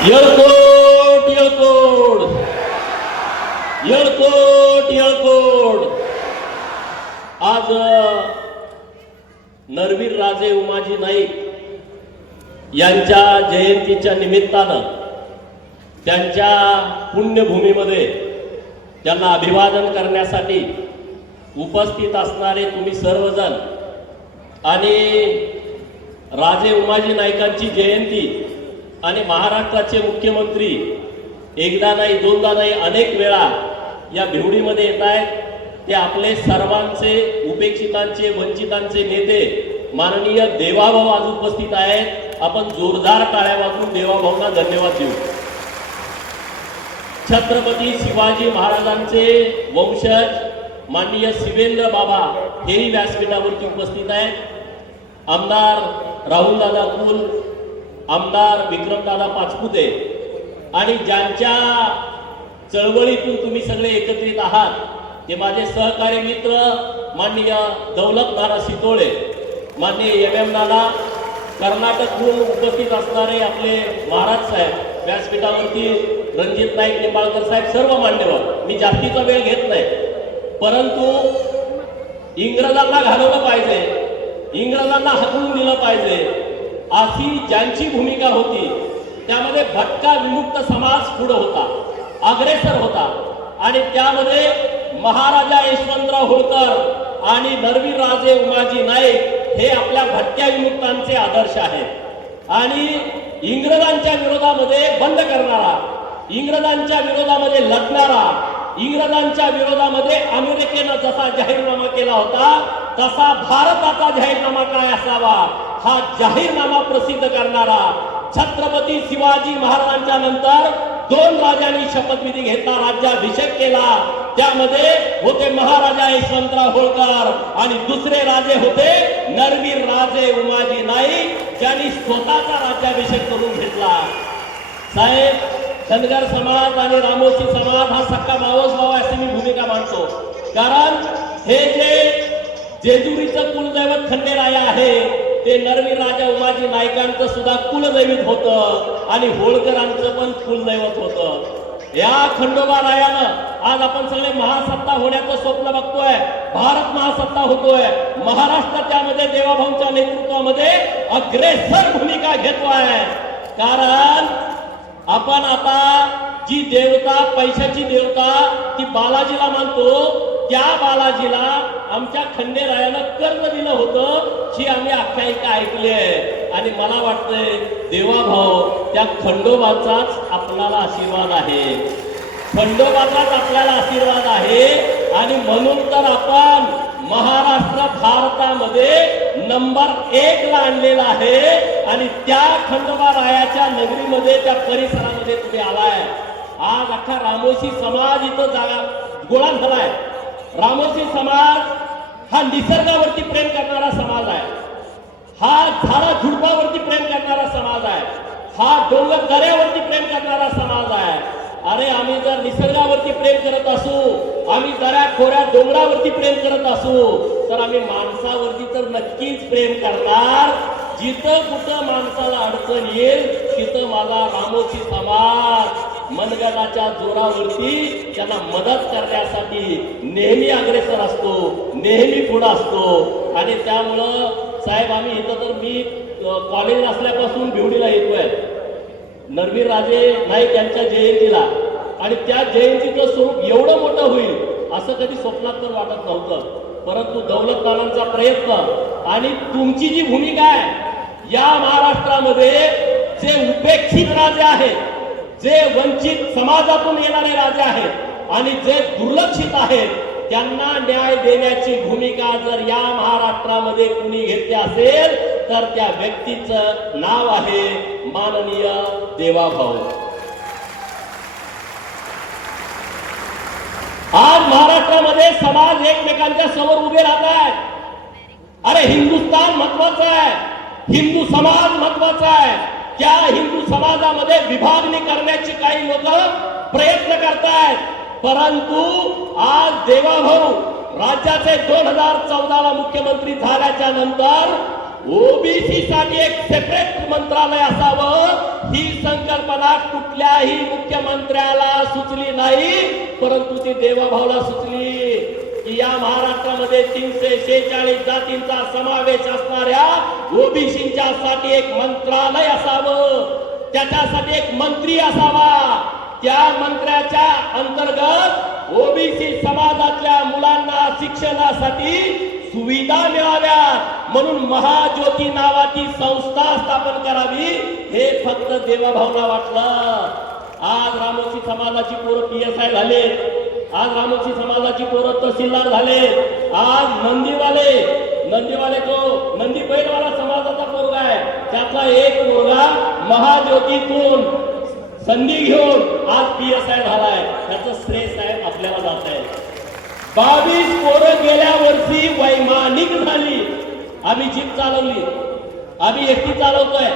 येळकोट येळकोट येळकोट येळकोट आज नरवीर राजे उमाजी नाईक यांच्या जयंतीच्या निमित्तानं त्यांच्या पुण्यभूमीमध्ये त्यांना अभिवादन करण्यासाठी उपस्थित असणारे तुम्ही सर्वजण आणि राजे उमाजी नाईकांची जयंती आणि महाराष्ट्राचे मुख्यमंत्री एकदा नाही दोनदा नाही अनेक वेळा या भिवडीमध्ये येत आहेत. ते आपले सर्वांचे उपेक्षितांचे वंचितांचे नेते माननीय देवाभाऊ आज उपस्थित आहेत. आपण जोरदार टाळ्या वाचून देवाभाऊंना धन्यवाद देऊ. छत्रपती शिवाजी महाराजांचे वंशज माननीय शिवेंद्र बाबा हेही व्यासपीठावरती उपस्थित आहेत. आमदार राहुलदादा कुल आमदार विक्रमदादा पाचपुते आणि ज्यांच्या चळवळीतून तुम्ही सगळे एकत्रित आहात ते माझे सहकारी मित्र माननीय दौलत नाना सितोळे माननीय एम एम दादा कर्नाटकहून उपस्थित असणारे आपले महाराज साहेब व्यासपीठावरती रणजित नाईक निंबाळकर साहेब सर्व मान्यवर. मी जास्तीचा वेळ घेत नाही. परंतु इंग्रजांना घालवलं पाहिजे. इंग्रजांना हकलून दिलं पाहिजे. अशी ज्यांची भूमिका होती त्यामध्ये भटका विमुक्त समाज पुढे होता अग्रेसर होता. आणि त्यामध्ये महाराजा यशवंतराव होळकर आणि नरवीर राजे उमाजी नाईक हे आपल्या भटक्या विमुक्तांचे आदर्श आहेत. आणि इंग्रजांच्या विरोधामध्ये बंद करणारा इंग्रजांच्या विरोधामध्ये लढणारा इंग्रजांच्या विरोधामध्ये अमेरिकेनं जसा जाहीरनामा केला होता तसा भारताचा जाहीरनामा काय असावा? हा जाहीरनामा प्रसिद्ध करणारा छत्रपती शिवाजी महाराजांच्या नंतर दोन राजांनी शपथविधी घेतला राज्याभिषेक केला. त्यामध्ये होते महाराजा यशवंतराव होळकर आणि दुसरे राजे होते नरवीर राजे उमाजी नाईक. ज्यांनी स्वतःचा राज्याभिषेक करून घेतला. साहेब धनगर समाज आणि रामोशी समाज हा सक्का मावस भाव अशी मी भूमिका मानतो. कारण हे जे जेजुरीचं कुलदैवत खंडेराया आहे ते नरवी राजा उमाजी नायकांचं सुद्धा कुलदैवत होतं आणि होळकरांचं पण कुलदैवत होतं. या खंडोबा रायानं आज आपण सगळे महासत्ता होण्याचं स्वप्न बघतोय. भारत महासत्ता होतोय. महाराष्ट्र त्यामध्ये देवाभाऊंच्या नेतृत्वामध्ये अग्रेसर भूमिका घेतोय. कारण आपण आता जी देवता पैशाची देवता ती बालाजीला मानतो त्या बालाजीला आमच्या खंडेरायानं कर्म दिलं होतं. ही आम्ही आख्यायिका ऐकली आहे आणि मला वाटतंय देवाभाऊ त्या खंडोबाचाच आपल्याला आशीर्वाद आहे. खंडोबाचाच आपल्याला आशीर्वाद आहे आणि म्हणून तर आपण महाराष्ट्र भारतामध्ये नंबर एक ला आणलेला आहे आणि त्या खंडोबा रायाच्या नगरीमध्ये त्या परिसरामध्ये तुम्ही आलाय. आज अख्खा रामोशी समाज इथं जागा गोळा झालाय. रामोशी समाज हा निसर्गावरती प्रेम करणारा समाज आहे. हा झाडा झुडपावरती प्रेम करणारा समाज आहे. हा डोंगर दऱ्यावरती प्रेम करणारा समाज आहे. अरे आम्ही जर निसर्गावरती प्रेम करत असू आम्ही दऱ्या खोऱ्या डोंगरावरती प्रेम करत असू तर आम्ही माणसावरती तर नक्कीच प्रेम करणार. जिथं कुठं माणसाला अडचण येईल तिथं माझा रामोची समाज. मनगटाच्या जोरावरती त्यांना मदत करण्यासाठी नेहमी अग्रेसर असतो नेहमी पुढे असतो. आणि त्यामुळं साहेब आम्ही इथं तर मी कॉलेज असल्यापासून भिवडीला येतोय. नरवीर राजे नाईक यांच्या जयंतीला. आणि त्या जयंतीचं स्वरूप एवढं मोठं होईल असं कधी स्वप्नात तर वाटत नव्हतं. परंतु दौलतदारांचा प्रयत्न आणि तुमची जी भूमिका आहे या महाराष्ट्रामध्ये जे उपेक्षित राजे आहेत जे वंचित समाजातून येणारे राजे आहेत आणि जे दुर्लक्षित आहेत त्यांना न्याय देण्याची भूमिका जर या महाराष्ट्रामध्ये कुणी घेतली असेल तर त्या व्यक्तीचं नाव आहे माननीय देवाभाऊ. आज महाराष्ट्रामध्ये समाज एकमेकांच्या समोर उभे राहत आहेत. अरे हिंदुस्थान महत्वाचं आहे. हिंदू समाज महत्त्वाचा आहे. त्या हिंदू समाजामध्ये विभागणी करण्याची काही लोक प्रयत्न करतायत परंतु आज देवाभाऊ राज्याचे दोन हजार चौदाला मुख्यमंत्री झाल्याच्यानंतर ओबीसी साठी एक सेपरेट मंत्रालय असावं ही संकल्पना कुठल्याही मुख्यमंत्र्याला सुचली नाही परंतु ती देवाभाऊला सुचली. की या महाराष्ट्रामध्ये तीनशे शेहेचाळीस जातींचा समावेश असणाऱ्या ओबीसीच्या साठी एक मंत्रालय असावं. त्याच्यासाठी एक मंत्री असावा. त्या मंत्र्याच्या अंतर्गत ओबीसी समाजातल्या मुलांना शिक्षणासाठी सुविधा मिळाव्या म्हणून महाज्योती नावाची संस्था स्थापन करावी हे फक्त देवाभाऊला वाटलं. आज रामोशी समाजाची पोरं पी एस आय झाले. आज रामोशी समाजाची पोरं तहसीलदार झाले. आज नंदीवाले नंदीवाले तो नंदी बैलवाला समाजाचा पोरगा आहे. त्यातला एक पोरगा महाज्योतीतून संधी घेऊन आज पी एस आय झालाय. त्याचं श्रेय साहेब आपल्याला जात आहे. बावीस पोरं गेल्या वर्षी वैमानिक झाली. आम्ही जीप चालवली. आम्ही एसटी चालवतोय.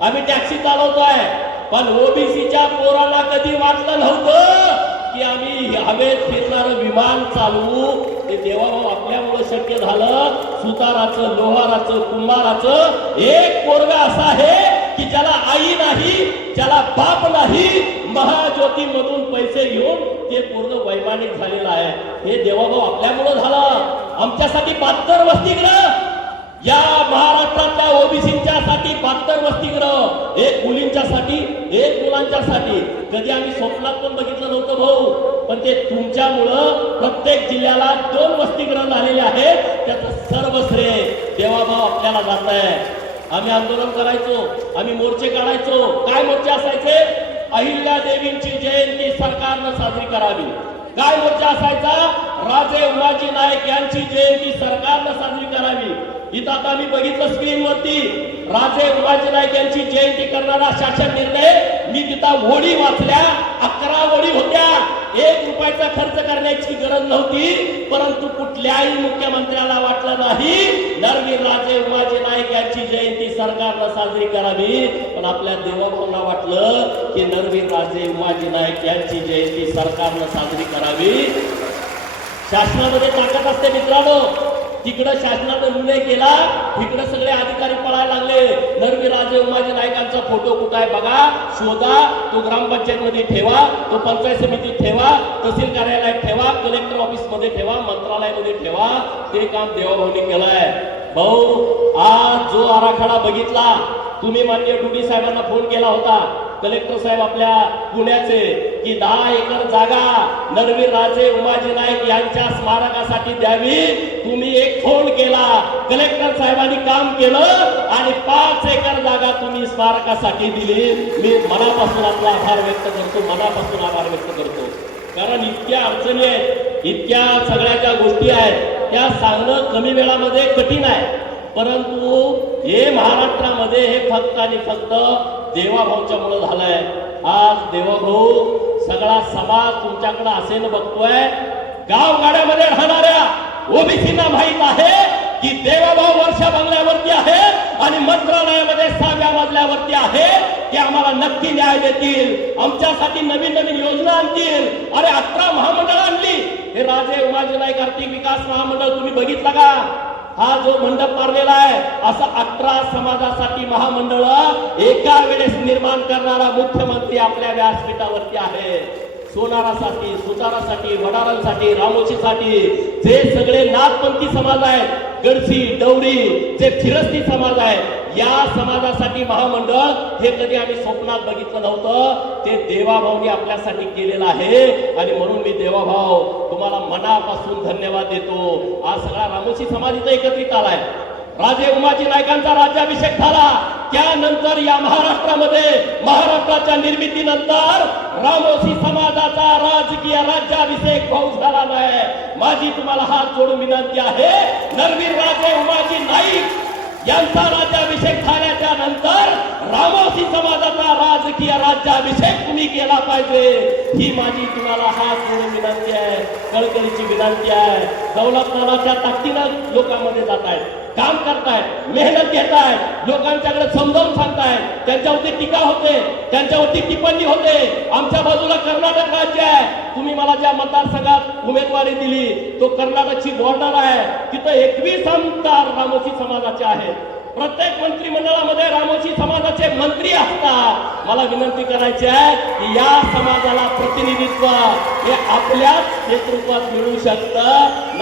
आम्ही टॅक्सी चालवतोय. पण ओबीसीच्या पोराला कधी वाटलं नव्हतं? की आम्ही हवेत फिरणार विमान चालवू ते देवाभाऊ आपल्यामुळे शक्य झालं. सुताराचं लोहाराचं कुंभाराचं एक पोरगा असा आहे की ज्याला आई नाही ज्याला बाप नाही महाज्योती मधून पैसे घेऊन ते पूर्ण वैमानिक झालेलं आहे. हे देवाभाऊ आपल्यामुळं झालं. आमच्यासाठी बहात्तर वस्तीकडं या महाराष्ट्रातल्या ओबीसीच्या साठी बहात्तर वसतिगृह एक मुलींच्या साठी एक मुलांच्या साठी कधी आम्ही स्वप्नात पण बघितलं नव्हतं भाऊ पण ते तुमच्यामुळं प्रत्येक जिल्ह्याला दोन वसतिगृह झालेले आहेत. त्याचं सर्व श्रेय देवाभाव आपल्याला जात आहे. आम्ही आंदोलन करायचो आम्ही मोर्चे काढायचो. काय मोर्चे असायचे? अहिल्या देवींची जयंती सरकारनं साजरी करावी. काय मोर्चा असायचा? राजे उमाजी नाईक यांची जयंती सरकारनं साजरी करावी. इथं आता मी बघितलं स्क्रीनवरती राजे उमाजी नाईक यांची जयंती करणारा शासन निर्णय. मी तिथं होडी वाचल्या अकरा ओळी होत्या. एक रुपयाचा खर्च करण्याची गरज नव्हती परंतु कुठल्याही मुख्यमंत्र्याला वाटलं नाही नरवीर राजे उमाजी नाईक यांची जयंती सरकारनं साजरी करावी. पण आपल्या देवाभाऊला वाटलं की नरवीर राजे उमाजी नाईक यांची जयंती सरकारनं साजरी करावी. शासनामध्ये ताकद असते मित्रांनो. तिकडं शासनानं निर्णय केला तिकडं सगळे अधिकारी पळायला लागले. नरवी राजे उमाजी नायकांचा फोटो कुठं आहे बघा? शोधा तो ग्रामपंचायत मध्ये ठेवा तो पंचायत समितीत ठेवा तहसील कार्यालयात ठेवा कलेक्टर ऑफिसमध्ये ठेवा मंत्रालयामध्ये ठेवा. ते काम देवाभाऊनी केलंय. भाऊ आज जो आराखडा बघितला तुम्ही मान्य डुडी साहेबांना फोन केला होता. कलेक्टर साहेब आपल्या पुण्याचे की दहा एकर जागा नरवीर राजे उमाजी नाईक यांच्या स्मारकासाठी द्यावी. तुम्ही एक फोन केला कलेक्टर साहेबांनी काम केलं आणि पाच एकर जागा तुम्ही स्मारकासाठी दिली. मी मनापासून आपला आभार व्यक्त करतो मनापासून आभार व्यक्त करतो. कारण इतक्या अडचणी आहेत इतक्या सगळ्या ज्या गोष्टी आहेत त्या सांगणं कमी वेळामध्ये कठीण आहे. परंतु हे महाराष्ट्रामध्ये हे फक्त आणि फक्त देवाभाऊच्या मुळे झालंय. आज देवाभाऊ सगळा समाज तुमच्याकडे असेल बघतोय. गाव गाड्यामध्ये राहणाऱ्या ओबीसीना माहीत आहे की देवाभाऊ वर्षा बंगल्यावरती आहे आणि मंत्रालयामध्ये सहाव्या मजल्यावरती आहे की आम्हाला नक्की न्याय देतील. आमच्यासाठी नवीन नवीन योजना आणतील. अरे अकरा महामंडळ आणली. हे राजे उमाजी नाईक आर्थिक विकास महामंडळ तुम्ही बघितला का? हा जो मंडप मारलेला आहे असा अठरा समाजासाठी महामंडळ एका वेळेस निर्माण करणारा मुख्यमंत्री आपल्या व्यासपीठावरती आहे. सोनारासाठी सुतारासाठी वडारांसाठी रामोशीसाठी जे सगळे नाथपंथी समाज आहेत गडसी डवरी जे फिरस्ती समाज आहे या समाजासाठी महामंडळ हे कधी आम्ही स्वप्नात बघितलं नव्हतं. ते देवाभाऊनी आपल्यासाठी केलेलं आहे. आणि म्हणून मी देवाभाऊ तुम्हाला मनापासून धन्यवाद देतो. आज सगळा रामोशी समाज इथं एकत्रित आलाय. राजे उमाजी नायकांचा राज्याभिषेक झाला. त्यानंतर या महाराष्ट्रामध्ये महाराष्ट्राच्या निर्मितीनंतर रामोशी समाजाचा राजकीय राज्याभिषेक भाऊ झाला नाही. माझी तुम्हाला हात जोडून विनंती आहे नरवीर राजे उमाजी नाईक यांचा राज्याभिषेक झाल्याच्यानंतर रामोशी समाजाचा राजकीय राज्याभिषेक तुम्ही केला पाहिजे? ही माझी तुम्हाला हात म्हणून विनंती आहे. कळकळीची विनंती आहे. दौलतनाच्या ताकदीनं लोकांमध्ये जात आहेत. काम करतायत मेहनत घेतायत लोकांच्याकडे समजावून सांगतायत त्यांच्यावरती टीका होते त्यांच्यावरती टिप्पणी होते. आमच्या बाजूला कर्नाटक राज्य आहे. तुम्ही मला ज्या मतदारसंघात उमेदवारी दिली तो कर्नाटकची बॉर्डर आहे. तिथं एकवीस आमदार रामोशी समाजाचे आहेत. प्रत्येक मंत्रिमंडळामध्ये रामोशी समाजाचे मंत्री असतात. मला विनंती करायची आहे की या समाजाला प्रतिनिधित्व हे आपल्याच नेतृत्वात मिळू शकतं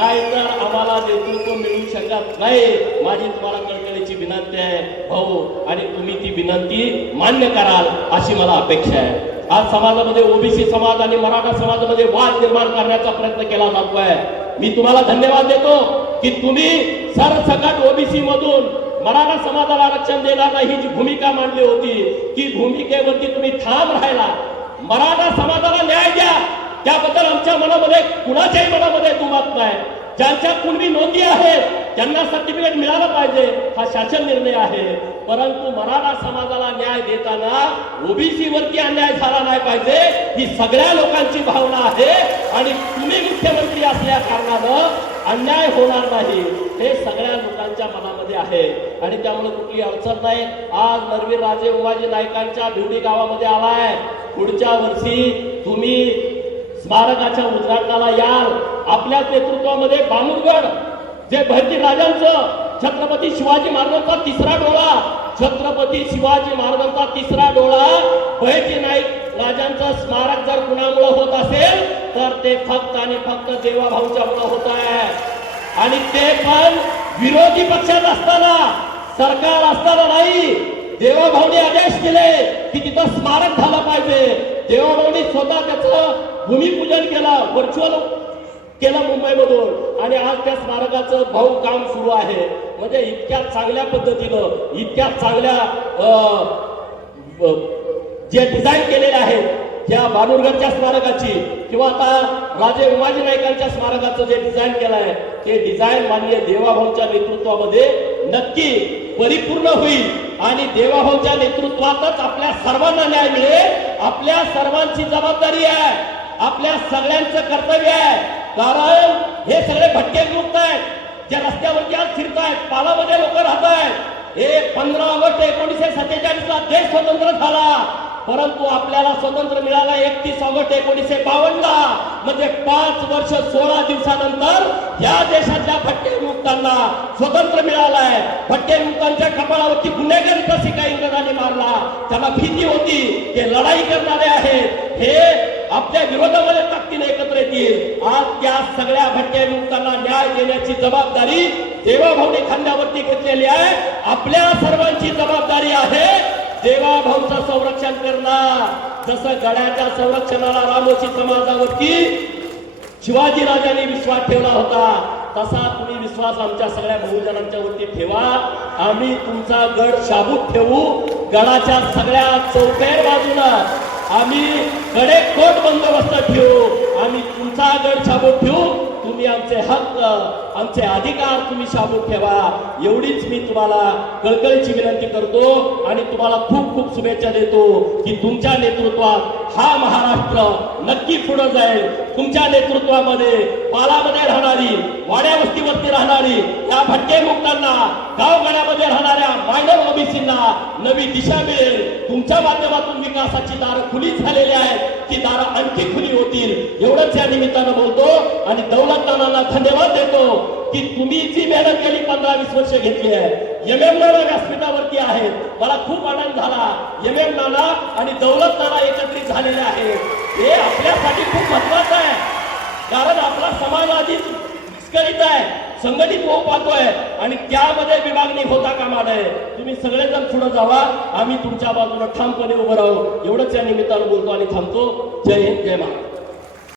आम्हाला नेतृत्व मिळू शकत नाही. माझी तुम्हाला कळकळीची विनंती आहे. भाऊ आणि तुम्ही ती विनंती मान्य कराल अशी मला अपेक्षा आहे. आज समाजामध्ये ओबीसी समाज आणि मराठा समाजामध्ये वाद निर्माण करण्याचा प्रयत्न केला जातोय. मी तुम्हाला धन्यवाद देतो की तुम्ही सरसकट ओबीसी मधून मराठा समाजाला आरक्षण देणार नाही ही जी भूमिका मांडली होती ती भूमिकेवरती तुम्ही ठाम राहिला. मराठा समाजाला न्याय द्या. त्याबद्दल आमच्या मनामध्ये कुणाच्याही मनामध्ये दुमत नाही. ज्यांच्या कुणबी नोंदी आहेत त्यांना सर्टिफिकेट मिळालं पाहिजे हा शासन निर्णय आहे. परंतु मराठा समाजाला न्याय देताना ओबीसी वरती अन्याय झाला नाही पाहिजे ही सगळ्या लोकांची भावना आहे. आणि तुम्ही मुख्यमंत्री असल्या कारणानं अन्याय होणार नाही. हे सगळ्या लोकांच्या मनामध्ये आहे. आणि त्यामुळे कुठली अडचण नाही. आज नरवीर राजे उमाजी नाईकांच्या भिवडी गावामध्ये आलाय. पुढच्या वर्षी तुम्ही स्मारकाच्या उद्घाटनाला याल. आपल्याच नेतृत्वामध्ये बानुरगड जे भरती राजांचं छत्रपती शिवाजी महाराजांचा तिसरा डोळा छत्रपती शिवाजी महाराजांचा तिसरा डोळा बहिर्जी नाईक राजांचं स्मारक जर कुणामुळे होत असेल तर ते फक्त आणि फक्त देवाभाऊच्या मुळे होत आहे. आणि ते पण विरोधी पक्षात असताना सरकार असताना नाही. देवाभाऊने आदेश केले की तिथं स्मारक झालं पाहिजे. देवाभाऊने स्वतः त्याचं भूमिपूजन केलं. व्हर्च्युअल केलं मुंबईमधून. आणि आज त्या स्मारकाचं भाऊ काम सुरू आहे. म्हणजे इतक्या चांगल्या पद्धतीनं इतक्या चांगल्या जे डिझाईन केलेले आहेत या बानुरगडच्या स्मारकाची किंवा आता राजे उमाजी नाईकांच्या स्मारकाचं जे डिझाईन केलं आहे ते डिझाईन माननीय देवाभाऊच्या नेतृत्वामध्ये नक्की परिपूर्ण होईल. आणि देवाभाऊच्या नेतृत्वातच आपल्या सर्वांना न्याय मिळेल. आपल्या सर्वांची जबाबदारी आहे. आपल्या सगळ्यांचं कर्तव्य आहे. कारण हे सगळे भटके ग्रुप आहेत. जे रस्त्यावरती आज फिरत आहेत पालामध्ये लोक राहत आहेत हे पंधरा ऑगस्ट एकोणीसशे सत्तेचाळीस ला देश स्वतंत्र झाला. परंतु आपल्याला स्वतंत्र मिळाला एकतीस ऑगस्ट एकोणीसशे बावन्न ला म्हणजे पाच वर्ष सोळा दिवसानंतर या देशातल्या भटके मुक्तांना स्वतंत्र मिळालाय. भटके मुक्तांच्या कपाळावरती गुन्हेगारी कशी काही इंग्रजांनी मारला. त्याला भीती होती ते लढाई करणारे आहेत. हे आपल्या विरोधामध्ये ताकदीने एकत्र येतील. आज त्या सगळ्या भटके मुक्तांना न्याय देण्याची जबाबदारी देवाभाऊने खांद्यावरती घेतलेली आहे. आपल्या सर्वांची जबाबदारी आहे देवाभाऊचं संरक्षण करणं. जसं गड्याच्या संरक्षणाला रामोशी समाजावरती शिवाजी राजांनी विश्वास ठेवला होता तसा तुम्ही विश्वास आमच्या सगळ्या बहुजनांच्या वरती ठेवा. आम्ही तुमचा गड शाबूत ठेवू. गडाच्या सगळ्या चौथ्या बाजूला आम्ही कडे कोट बंदोबस्त ठेवू. आम्ही तुमचा गड शाबूत ठेवू. तुम्ही आमचे हक्क आमचे अधिकार तुम्ही शाबूत ठेवा. एवढीच मी तुम्हाला कळकळीची विनंती करतो आणि तुम्हाला खूप खूप शुभेच्छा देतो की तुमच्या नेतृत्वात हा महाराष्ट्र नक्की पुढे जाईल. तुमच्या नेतृत्वामध्ये पालामध्ये राहणारी वाड्या वस्तीवरती राहणारी या भटके मुक्तांना गावगाड्यामध्ये राहणाऱ्या मायनर ओबीसींना नवी दिशा मिळेल. तुमच्या माध्यमातून विकासाची दारं खुली झालेली आहेत. ती दारं आणखी खुली होतील. एवढंच या निमित्तानं बोलतो आणि दौलत धन्यवाद देतो की तुम्ही जी मेहनत केली पंधरा वीस वर्ष घेतली आहे. एम एम नाना व्यासपीठावरती आहेत. मला खूप आनंद झाला. एम एम नाना आणि दौलत नाना एकत्रित झालेले आहेत. हे आपल्यासाठी खूप महत्वाचं आहे. कारण आपला समाज आधीच विस्कळीत आहे संघटित होऊ पाहतोय आणि त्यामध्ये विभागणी होता कामा नये. तुम्ही सगळेजण पुढे जावा. आम्ही तुमच्या बाजूला ठामपणे उभं राहू. एवढंच या निमित्तानं बोलतो आणि थांबतो. जय हिंद जय महाराज